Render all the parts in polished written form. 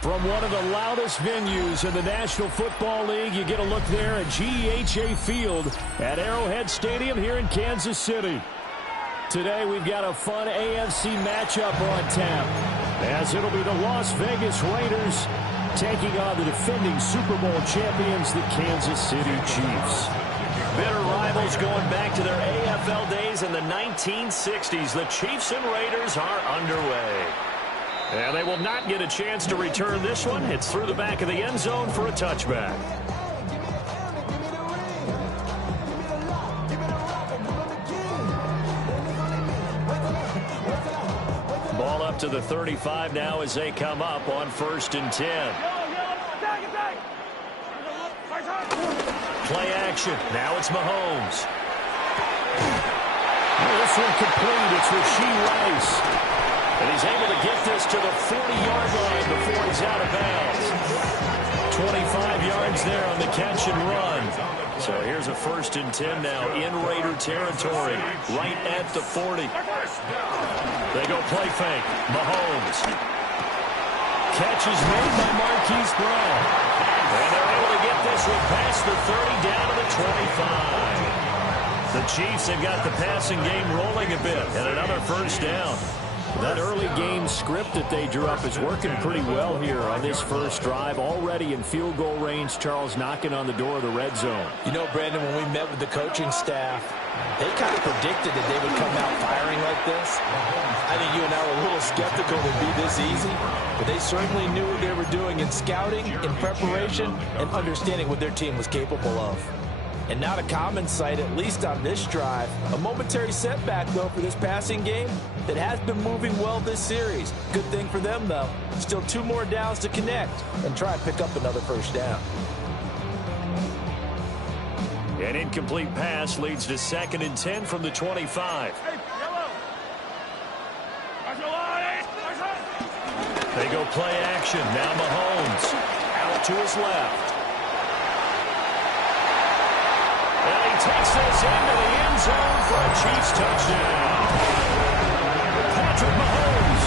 From one of the loudest venues in the National Football League, you get a look there at GEHA Field at Arrowhead Stadium here in Kansas City. Today we've got a fun AFC matchup on tap, as it'll be the Las Vegas Raiders taking on the defending Super Bowl champions, the Kansas City Chiefs. Bitter rivals going back to their AFL days in the 1960s. The Chiefs and Raiders are underway. And they will not get a chance to return this one. It's through the back of the end zone for a touchback. Ball up to the 35 now as they come up on 1st and 10. Play action. Now it's Mahomes. This one complete. It's Rashee Rice. And he's able to get this to the 40-yard line before he's out of bounds. 25 yards there on the catch and run. So here's a 1st and 10 now in Raider territory, right at the 40. They go play fake. Mahomes. Catch is made by Marquise Brown. And they're able to get this one past the 30 down to the 25. The Chiefs have got the passing game rolling a bit, and another 1st down. That early game script that they drew up is working pretty well here on this first drive. Already in field goal range, Charles, knocking on the door of the red zone. You know, Brandon, when we met with the coaching staff, they kind of predicted that they would come out firing like this. I think you and I were a little skeptical it would be this easy, but they certainly knew what they were doing in scouting, in preparation, and understanding what their team was capable of. And not a common sight, at least on this drive. A momentary setback, though, for this passing game that has been moving well this series. Good thing for them, though. Still 2 more downs to connect and try and pick up another 1st down. An incomplete pass leads to 2nd and 10 from the 25. They go play action. Now Mahomes out to his left. And he takes this into the end zone for a Chiefs touchdown. Patrick Mahomes,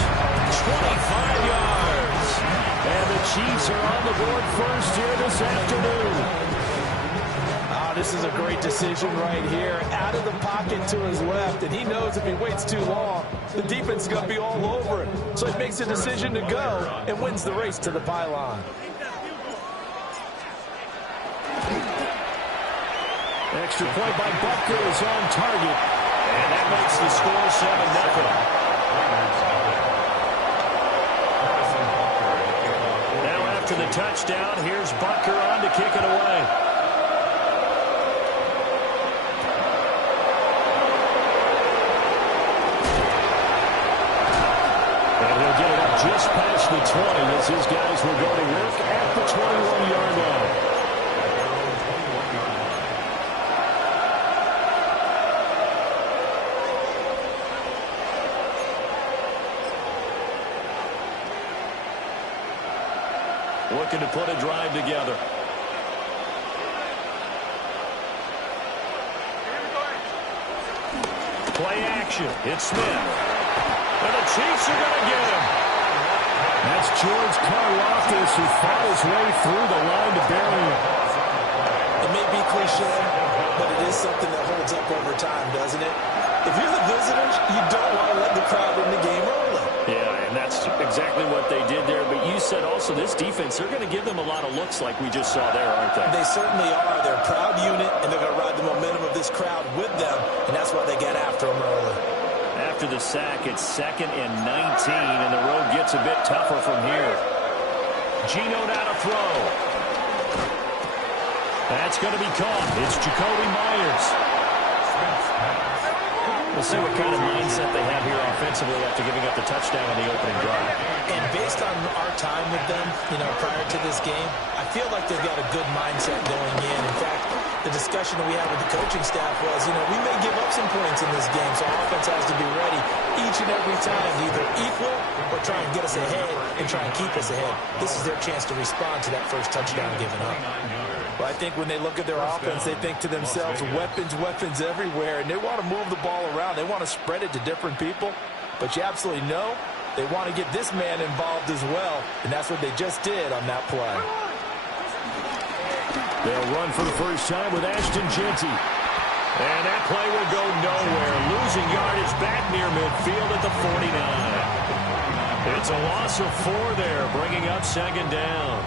25 yards. And the Chiefs are on the board first here this afternoon. This is a great decision right here. Out of the pocket to his left, and he knows if he waits too long, the defense is going to be all over it. So he makes a decision to go and wins the race to the pylon. Extra point by Butker is on target. And that makes the score 7-0. Now after the touchdown, here's Butker on to kick it away. And he'll get it up just past the 20 as his guys will go to work at the 21-yard line. Looking to put a drive together. Play action. It's Smith. And the Chiefs are going to get him. That's George Karlaftis who fought his way through the line to bury him. It may be cliche, but it is something that holds up over time, doesn't it? If you're the visitors, you don't want to let the crowd in the game early. Yeah, and that's exactly what they did there. But you said also this defense, they're going to give them a lot of looks like we just saw there, aren't they? They certainly are. They're a proud unit, and they're going to ride the momentum of this crowd with them, and that's why they get after them early. After the sack, it's 2nd and 19, and the road gets a bit tougher from here. Geno now to throw. That's going to be caught. It's Jacoby Myers. We'll see what kind of mindset they have here offensively after giving up the touchdown on the opening drive. And based on our time with them, prior to this game, I feel like they've got a good mindset going in. In fact, the discussion that we had with the coaching staff was, we may give up some points in this game, so offense has to be ready each and every time to either equal or try and get us ahead and try and keep us ahead. This is their chance to respond to that first touchdown given up. Well, I think when they look at their offense, they think to themselves, weapons everywhere, and they want to move the ball around. They want to spread it to different people. But you absolutely know They want to get this man involved as well, and that's what they just did on that play. They'll run for the first time with Ashton Jeanty. And that play will go nowhere. Losing yardage back near midfield at the 49. It's a loss of 4 there, bringing up second down.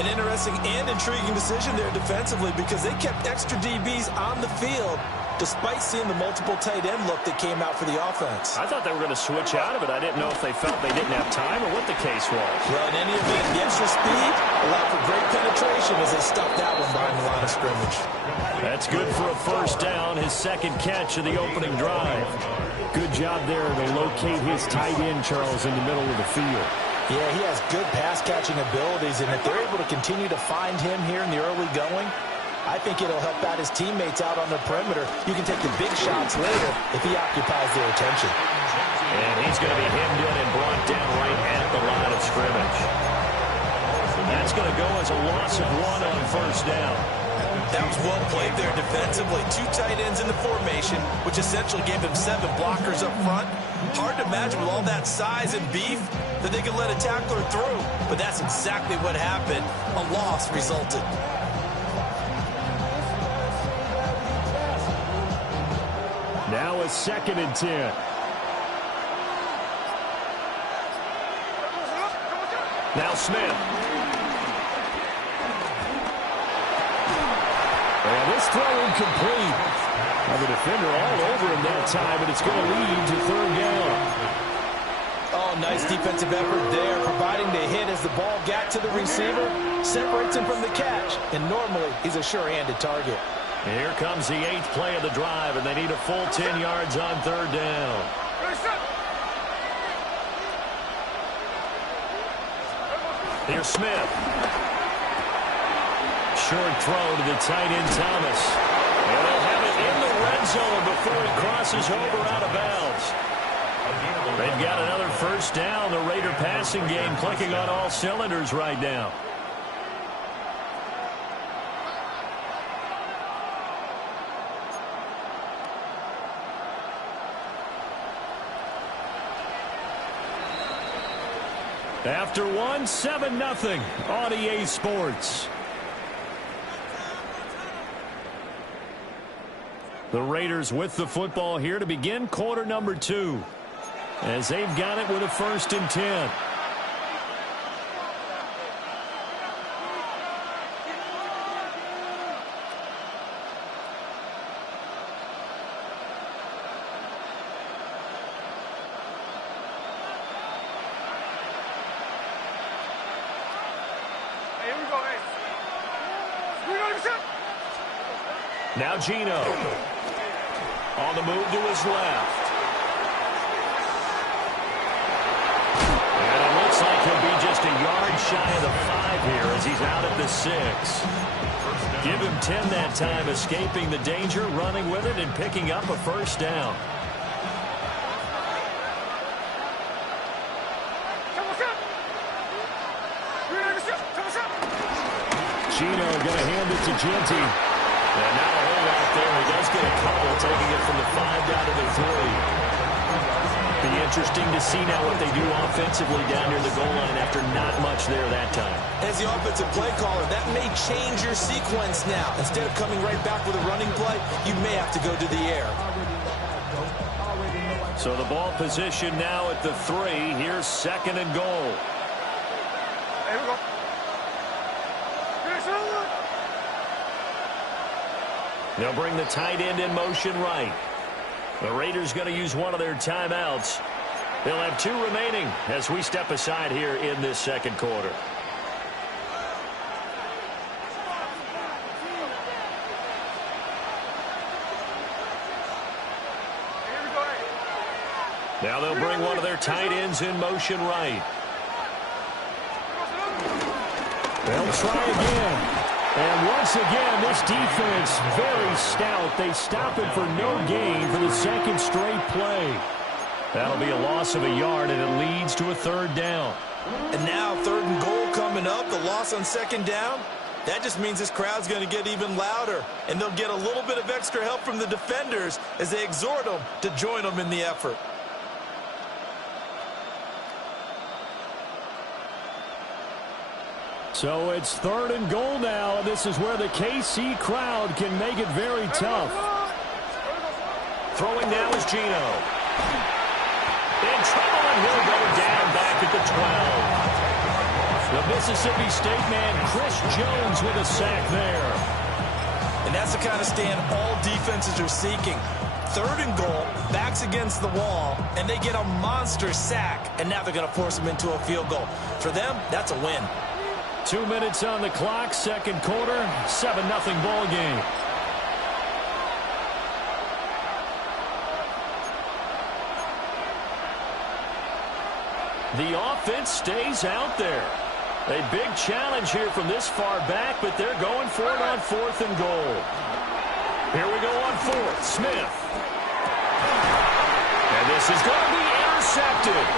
An interesting and intriguing decision there defensively because they kept extra DBs on the field despite seeing the multiple tight end look that came out for the offense. I thought they were going to switch out of it. I didn't know if they felt they didn't have time or what the case was. Well, in any event, the extra speed allowed for great penetration as they stuffed that one behind the line of scrimmage. That's good for a first down, his second catch of the opening drive. Good job there to locate his tight end, Charles, in the middle of the field. Yeah, he has good pass-catching abilities, and if they're able to continue to find him here in the early going, I think it'll help out his teammates out on the perimeter. You can take the big shots later if he occupies their attention. And he's going to be hemmed in and brought down right at the line of scrimmage. That's going to go as a loss of 1 on first down. That was well played there defensively. 2 tight ends in the formation, which essentially gave them 7 blockers up front. Hard to imagine with all that size and beef that they could let a tackler through. But that's exactly what happened. A loss resulted. Now a 2nd and 10. Now Smith. And this throw incomplete. Now the defender all over him that time, but it's going to lead to 3rd down. Oh, nice defensive effort there, providing the hit as the ball got to the receiver, separates him from the catch, and normally he's a sure-handed target. Here comes the 8th play of the drive, and they need a full 10 yards on 3rd down. Here's Smith. Short throw to the tight end, Thomas. And they'll have it in the red zone before it crosses over out of bounds. They've got another first down. The Raider passing game clicking on all cylinders right now. After 1, 7-0 on EA Sports. The Raiders with the football here to begin quarter number 2. As they've got it with a 1st and 10. Now Gino on the move to his left. And it looks like he'll be just a yard shy of the 5 here as he's out at the 6. Give him 10 that time, escaping the danger, running with it, and picking up a first down. Gino going to hand it to Jeanty. And not a whole lot there. He does get a couple, taking it from the 5 down to the 3. Be interesting to see now what they do offensively down near the goal line after not much there that time. As the offensive play caller, that may change your sequence now. Instead of coming right back with a running play, you may have to go to the air. So the ball position now at the 3. Here's 2nd and goal. Here we go. They'll bring the tight end in motion right. The Raiders going to use one of their timeouts. They'll have 2 remaining as we step aside here in this 2nd quarter. Now they'll bring one of their tight ends in motion right. They'll try again. And once again, this defense very stout. They stop it for no gain for the 2nd straight play. That'll be a loss of a yard, and it leads to a 3rd down. And now 3rd and goal coming up, the loss on 2nd down. That just means this crowd's going to get even louder, and they'll get a little bit of extra help from the defenders as they exhort them to join them in the effort. So it's 3rd and goal now. This is where the KC crowd can make it very tough. Throwing now is Gino. In trouble, and he'll go down back at the 12. The Mississippi State man, Chris Jones, with a sack there. And that's the kind of stand all defenses are seeking. 3rd and goal, backs against the wall, and they get a monster sack. And now they're going to force them into a field goal. For them, that's a win. 2 minutes on the clock, second quarter, 7-0 ball game. The offense stays out there. A big challenge here from this far back, but they're going for it on 4th and goal. Here we go on 4th. Smith. And this is going to be intercepted.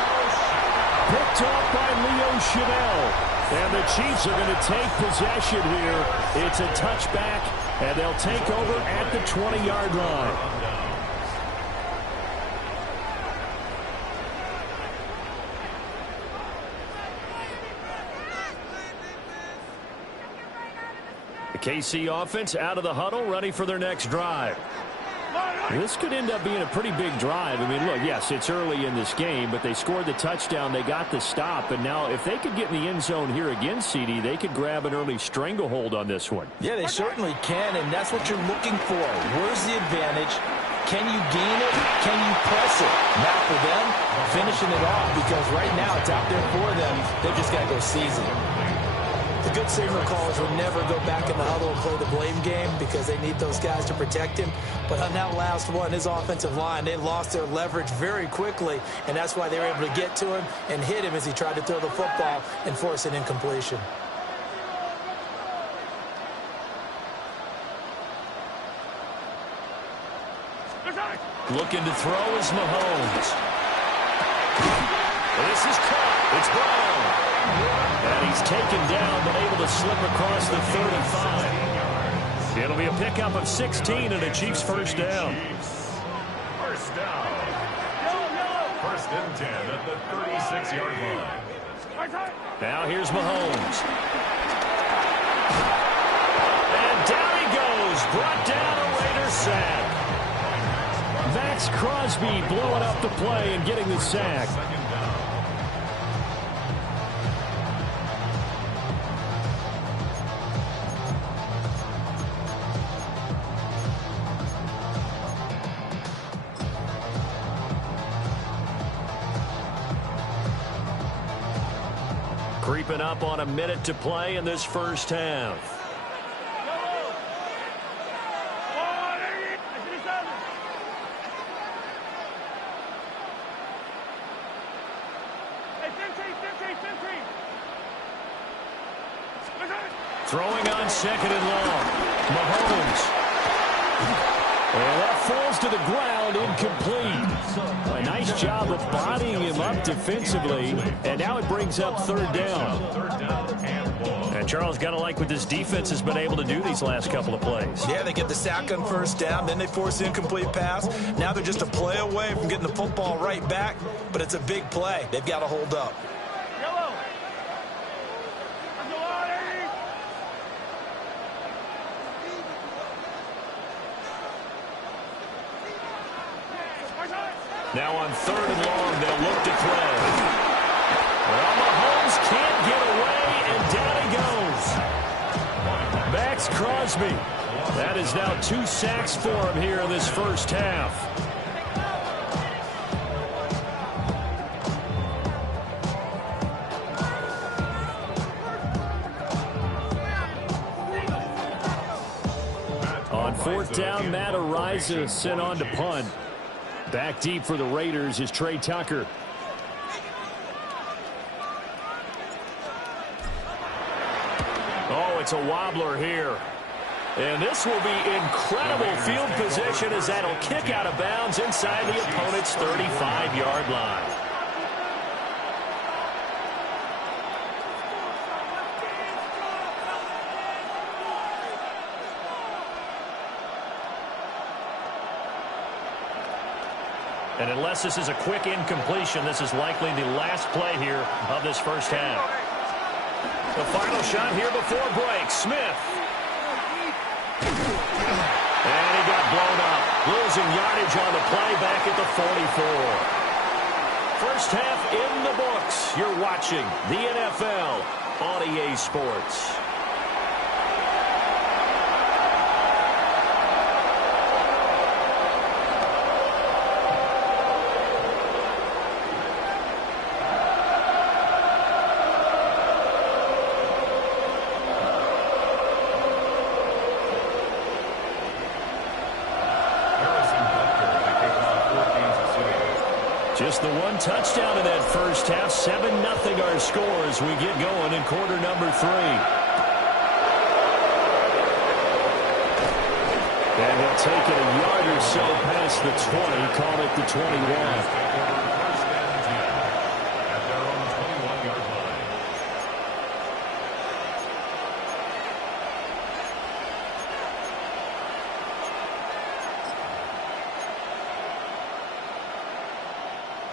Picked off by Leo Chanel. And the Chiefs are going to take possession here. It's a touchback, and they'll take over at the 20-yard line. The KC offense out of the huddle, ready for their next drive. This could end up being a pretty big drive. I mean, look, yes, it's early in this game, but they scored the touchdown. They got the stop. And now if they could get in the end zone here again, CD, they could grab an early stranglehold on this one. Yeah, they certainly can, and that's what you're looking for. Where's the advantage? Can you gain it? Can you press it? Now for them, finishing it off, because right now it's out there for them. They've just got to go seize it. The good signal callers will never go back in the huddle and play the blame game because they need those guys to protect him. But on that last one, his offensive line, they lost their leverage very quickly, and that's why they were able to get to him and hit him as he tried to throw the football and force an incompletion. Looking to throw is Mahomes. This is caught. It's Brown. And he's taken down, but able to slip across the 35. It'll be a pickup of 16 and a Chiefs first down. First down. First and 10 at the 36-yard line. Now here's Mahomes. And down he goes. Brought down a Raider sack. Max Crosby blowing up the play and getting the sack. Creeping up on a minute to play in this first half. Throwing on second and long. Mahomes. And that falls to the ground, incomplete. A nice job of bodying him up defensively. And now it brings up 3rd down. And Charles, got to like what this defense has been able to do these last couple of plays. Yeah, they get the sack on first down, then they force the incomplete pass. Now they're just a play away from getting the football right back, but it's a big play. They've got to hold up. Now on 3rd and long, they'll look to throw. Well, Mahomes can't get away, and down he goes. Max Crosby. That is now 2 sacks for him here in this first half. On 4th down, Matt Araiza sent on to punt. Back deep for the Raiders is Trey Tucker. Oh, it's a wobbler here. And this will be incredible field position as that'll kick out of bounds inside the opponent's 35-yard line. And unless this is a quick incompletion, this is likely the last play here of this first half. The final shot here before break. Smith. And he got blown up. Losing yardage on the play back at the 44. First half in the books. You're watching the NFL on EA Sports. Just the one touchdown in that first half. 7-0 our score as we get going in quarter number 3. And he'll take it a yard or so past the 20. Call it the 21.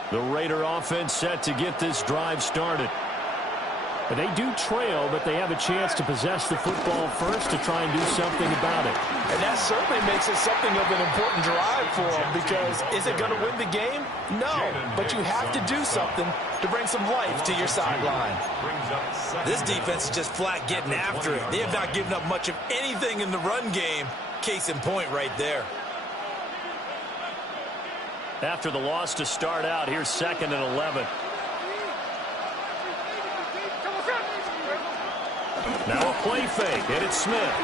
The Raider offense set to get this drive started. But they do trail, but they have a chance to possess the football first to try and do something about it. And that certainly makes it something of an important drive for them, because is it going to win the game? No, but you have to do something to bring some life to your sideline. This defense is just flat getting after it. They have not given up much of anything in the run game. Case in point right there. After the loss to start out, here's 2nd and 11. Now a play fake, and it's Smith.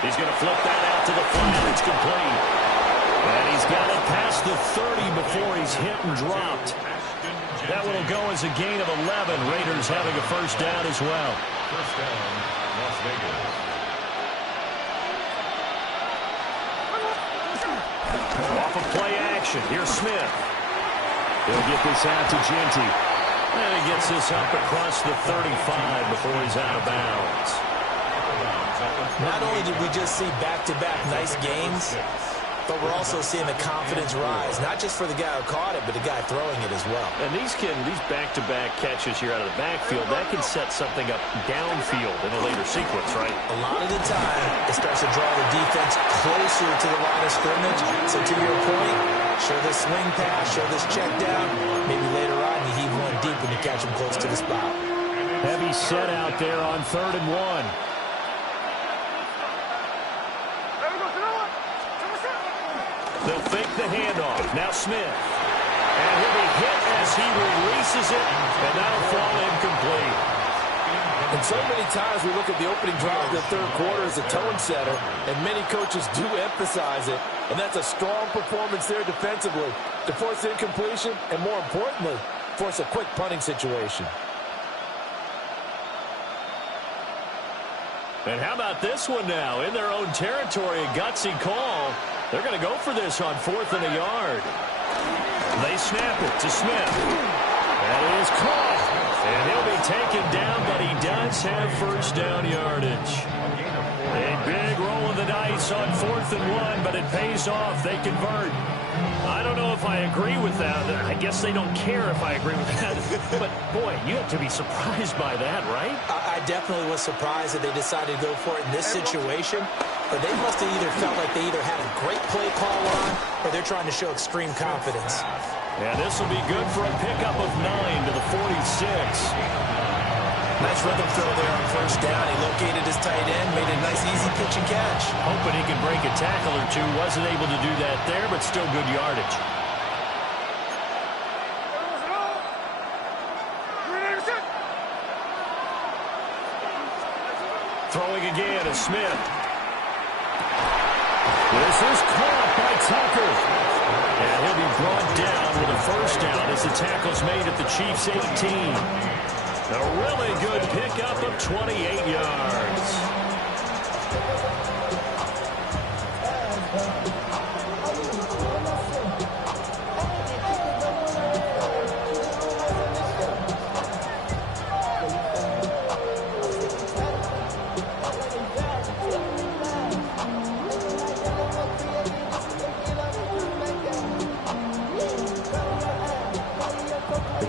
He's going to flip that out to the flat. It's complete. And he's got it past the 30 before he's hit and dropped. That one will go as a gain of 11. Raiders having a first down as well. First down, Las Vegas. Off of play action. Here's Smith. He'll get this out to Genty. And he gets this up across the 35 before he's out of bounds. Not only did we just see back-to-back nice gains, but we're also seeing the confidence rise, not just for the guy who caught it, but the guy throwing it as well. And these back-to-back catches here out of the backfield, that can set something up downfield in a later sequence, right? A lot of the time, it starts to draw the defense closer to the line of scrimmage. So to your point, show this swing pass, show this check down. Maybe later on you heave one deep when you catch him close to the spot. Heavy set out there on 3rd and 1. They'll fake the handoff. Now Smith. And he'll be hit as he releases it, and that'll fall incomplete. And so many times we look at the opening drive of the third quarter as a tone setter, and many coaches do emphasize it. And that's a strong performance there defensively to force incompletion and, more importantly, force a quick punting situation. And how about this one now? In their own territory, a gutsy call. They're going to go for this on 4th and a yard. They snap it to Smith. That is caught. And he'll be taken down, but he does have first down yardage. A big roll of the dice on 4th and 1, but it pays off. They convert. I don't know if I agree with that. I guess they don't care if I agree with that. But, boy, you have to be surprised by that, right? I definitely was surprised that they decided to go for it in this situation. But they must have either felt like they either had a great play call on or they're trying to show extreme confidence. And this will be good for a pickup of 9 to the 46. Nice rhythm throw there on first down. He located his tight end, made a nice easy pitch and catch. Hoping he could break a tackle or two. Wasn't able to do that there, but still good yardage. Throwing again is Smith. This is caught by Tucker. And he'll be brought down with a first down as the tackle's made at the Chiefs' 18. A really good pickup of 28 yards.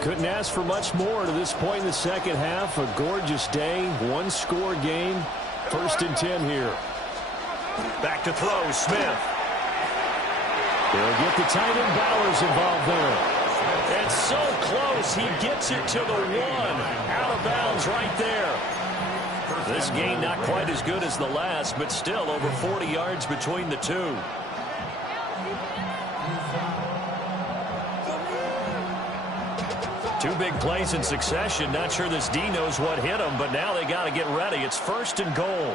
Couldn't ask for much more to this point in the second half. A gorgeous day, one-score game. 1st and 10 here. Back to throw, Smith. They'll get the tight end Bowers involved there. It's so close. He gets it to the 1. Out of bounds right there. This game not quite as good as the last, but still over 40 yards between the two. Two big plays in succession. Not sure this D knows what hit him, but now they got to get ready. It's 1st and goal.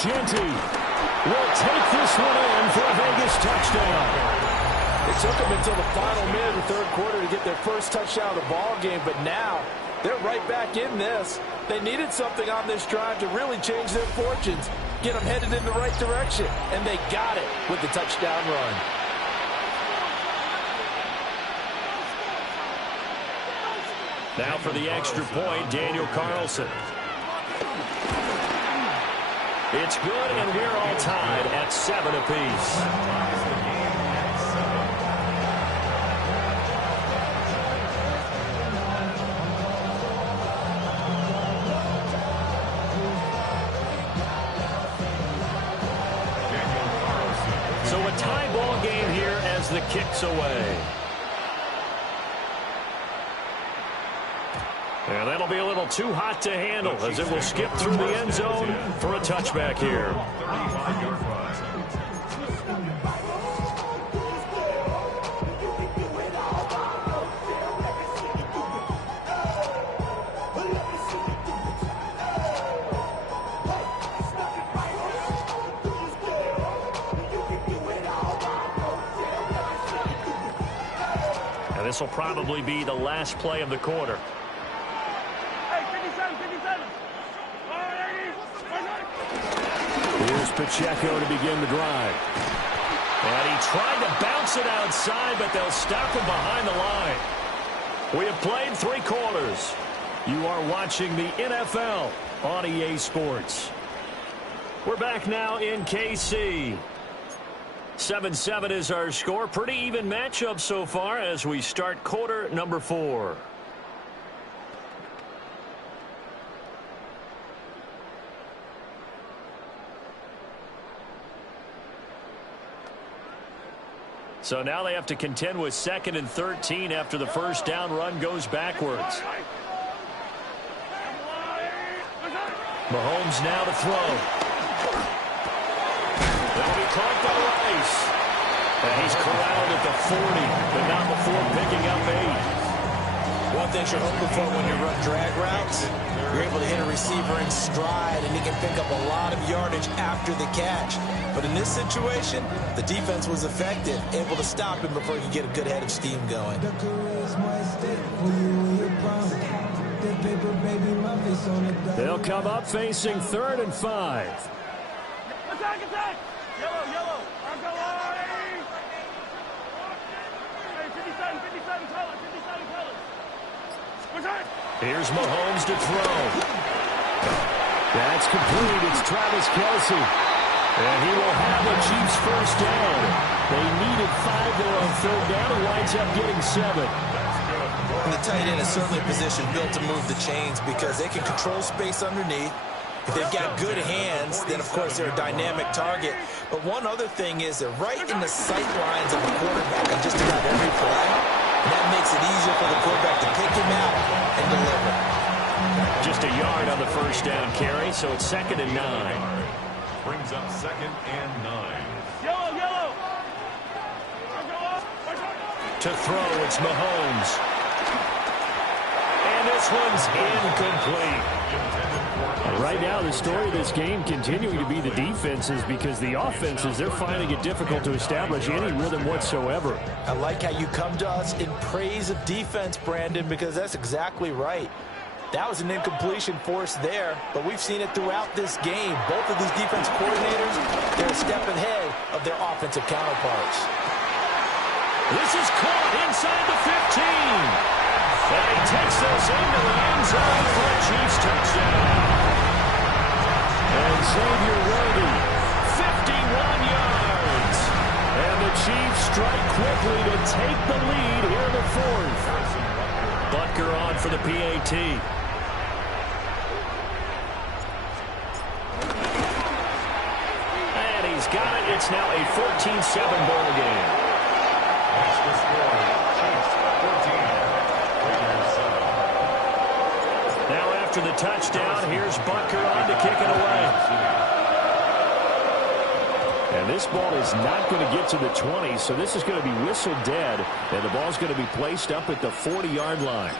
Genty will take this one in for a Vegas touchdown. It took them until the final minute of the 3rd quarter to get their first touchdown of the ball game, but now they're right back in this. They needed something on this drive to really change their fortunes, get them headed in the right direction, and they got it with the touchdown run. Now for the extra point, Daniel Carlson. It's good, and we're all tied at 7 apiece. So a tie ball game here as the kick's away. And that'll be a little too hot to handle as it will skip through the end zone for a touchback here. And this will probably be the last play of the quarter. Here's Pacheco to begin the drive. And he tried to bounce it outside, but they'll stop him behind the line. We have played 3 quarters. You are watching the NFL on EA Sports. We're back now in KC. 7-7 is our score. Pretty even matchup so far as we start quarter number 4. So now they have to contend with 2nd and 13 after the first down run goes backwards. Mahomes now to throw. That'll be caught by Rice. And he's corralled at the 40, but not before picking up 8. One thing you're hoping for when you run drag routes, you're able to hit a receiver in stride, and he can pick up a lot of yardage after the catch. But in this situation, the defense was effective, able to stop him before he could get a good head of steam going. They'll come up facing 3rd and 5. Attack, attack! Yellow, yellow! I'm going! Hey, 57 colors, 57 colors. Attack! Here's Mahomes to throw. That's complete. It's Travis Kelce. And he will have the Chiefs first down. They needed 5 there on 3rd down and winds up getting 7. And the tight end is certainly a position built to move the chains because they can control space underneath. If they've got good hands, then of course they're a dynamic target. But one other thing is they're right in the sight lines of the quarterback on just about every play. And that makes it easier for the quarterback to pick him out and deliver. Just a yard on the first down carry, so it's 2nd and 9. Brings up 2nd and 9. Yellow, yellow! To throw, it's Mahomes. And this one's incomplete. Right now, the story of this game continuing to be the defenses because the offenses, they're finding it difficult to establish any rhythm whatsoever. I like how you come to us in praise of defense, Brandon, because that's exactly right. That was an incompletion forced there, but we've seen it throughout this game. Both of these defense coordinators, they're a step ahead of their offensive counterparts. This is caught inside the 15. And he takes this into the end zone for a Chiefs touchdown. And Xavier Worthy, 51 yards. And the Chiefs strike quickly to take the lead here in the 4th. Bunker on for the PAT. And he's got it. It's now a 14-7 ball game. That's the score. Chiefs 14. Raiders 7. Now after the touchdown, here's Bunker on to kick it away. And this ball is not going to get to the 20, so this is going to be whistled dead, and the ball's going to be placed up at the 40-yard line.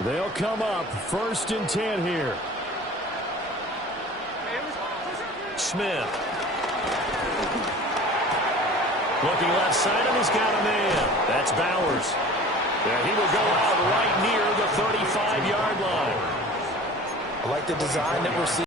They'll come up 1st and 10 here. Smith. Looking left side, and he's got a man. That's Bowers. And he will go out right near the 35-yard line. I like the design that we're seeing.